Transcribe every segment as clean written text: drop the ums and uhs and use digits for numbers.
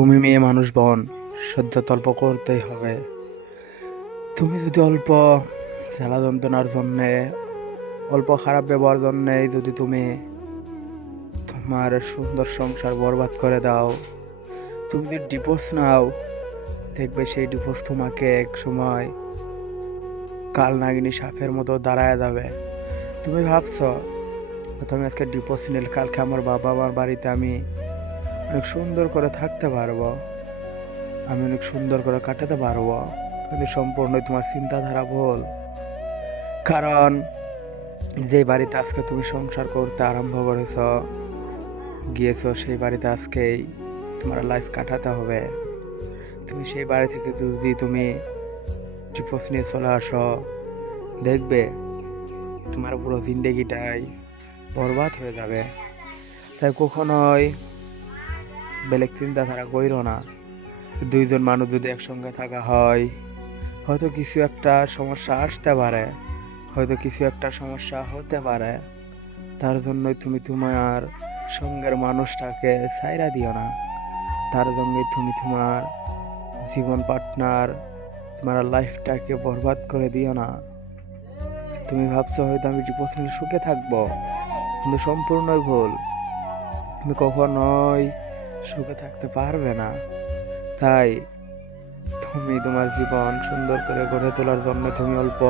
তুমি মেয়ে মানুষ বোন, সহ্য তো অল্প করতেই হবে। তুমি যদি অল্প জ্বালা যন্ত্রণার জন্যে, অল্প খারাপ ব্যবহার জন্যে যদি তুমি তোমার সুন্দর সংসার বরবাদ করে দাও, তুমি যদি ডিভোর্স নাও, দেখবে সেই ডিভোর্স তোমাকে এক সময় কাল নাগিনী সাপের মতো দাঁড়ায় যাবে। তুমি ভাবছো তুমি আজকে ডিভোর্স নিলে কালকে আমার বাবা আমার বাড়িতে আমি অনেক সুন্দর করে থাকতে পারবো, আমি অনেক সুন্দর করে কাটাতে পারবো, কিন্তু সম্পূর্ণই তোমার চিন্তাধারা ভুল। কারণ যে বাড়িতে আজকে তুমি সংসার করতে আরম্ভ করেছো, গিয়েছো, সেই বাড়িতে আজকেই তোমার লাইফ কাটাতে হবে। তুমি সেই বাড়ি থেকে যদি তুমি ডিভোর্স নিয়ে চলে আসো, দেখবে তোমার পুরো জিন্দেগিটাই বরবাদ হয়ে যাবে। তাই কখনোই বেলেগ চিন্তাধারা কইরো না। দুইজন মানুষ যদি একসঙ্গে থাকা হয়, হয়তো কিছু একটা সমস্যা আসতে পারে, হয়তো কিছু একটা সমস্যা হতে পারে। তার জন্যই তুমি তোমার সঙ্গের মানুষটাকে ছাইড়া দিও না। তার জন্যই তুমি তোমার জীবন পার্টনার, তোমার লাইফটাকে বরবাদ করে দিও না। তুমি ভাবছো হয়তো আমি ডিভোর্স নিয়ে সুখে থাকবো, কিন্তু সম্পূর্ণই ভুল। তুমি কখনোই সুখে থাকতে পারবে না। তাই তুমি তোমার জীবন সুন্দর করে গড়ে তোলার জন্য তুমি অল্প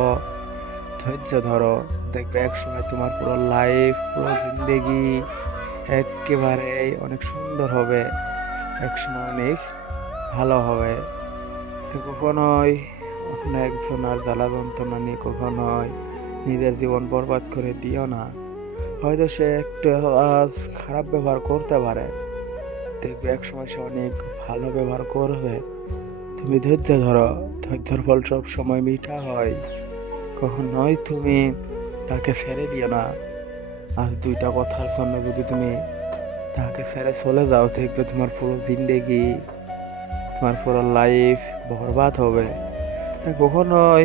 ধৈর্য ধরো। দেখবে একসময় তোমার পুরো লাইফ, পুরো জিন্দেগি একেবারে অনেক সুন্দর হবে, একসময় অনেক ভালো হবে। তো কখনোই অন্য একজন আর জ্বালা যন্ত্রণা নিয়ে কখনোই নিজের জীবন বরবাদ করে দিও না। হয়তো সে একটু আজ খারাপ ব্যবহার করতে পারে, দেখবে একসময় সে অনেক ভালো ব্যবহার করবে। তুমি ধৈর্য ধরো, ধৈর্যের ফল সব সময় মিঠা হয়। কখনোই তুমি তাকে ছেড়ে দিও না। আজ দুইটা কথার জন্য যদি তুমি তাকে ছেড়ে চলে যাও, দেখবে তোমার পুরো জিন্দেগি, তোমার পুরো লাইফ বরবাদ হবে। তাই কখনোই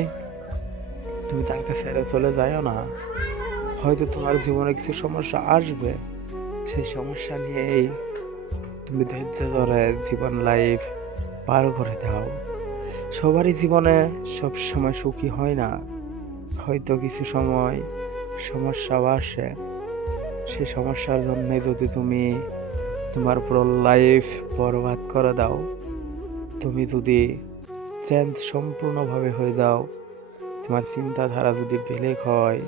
তুমি তাকে ছেড়ে চলে যাও না। হয়তো তোমার জীবনে কিছু সমস্যা আসবে, সেই সমস্যা নিয়েই তুমি ধৈর্য ধরে জীবন লাইফ পার করে দাও। সবারই জীবনে সব সময় সুখী হয় না, হয়তো কিছু সময় সমস্যাও আসে। সেই সমস্যার জন্য যদি তুমি তোমার পুরো লাইফ বরবাদ করে দাও, তুমি যদি চেঞ্জ সম্পূর্ণভাবে হয়ে যাও, তোমার চিন্তাধারা যদি বেলেগ হয়,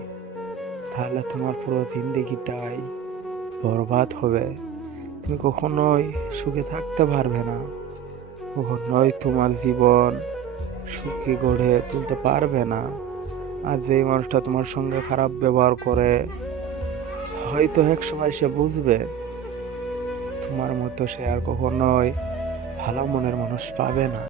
তাহলে তোমার পুরো জিন্দগিটাই বরবাদ হবে। তুমি কখনোই সুখে থাকতে পারবে না, কখনোই তোমার জীবন সুখী গড়ে তুলতে পারবে না। আর যে মানুষটা তোমার সঙ্গে খারাপ ব্যবহার করে, হয়তো এক সময় সে বুঝবে তোমার মতো সে আর কখনোই ভালো মনের মানুষ পাবে না।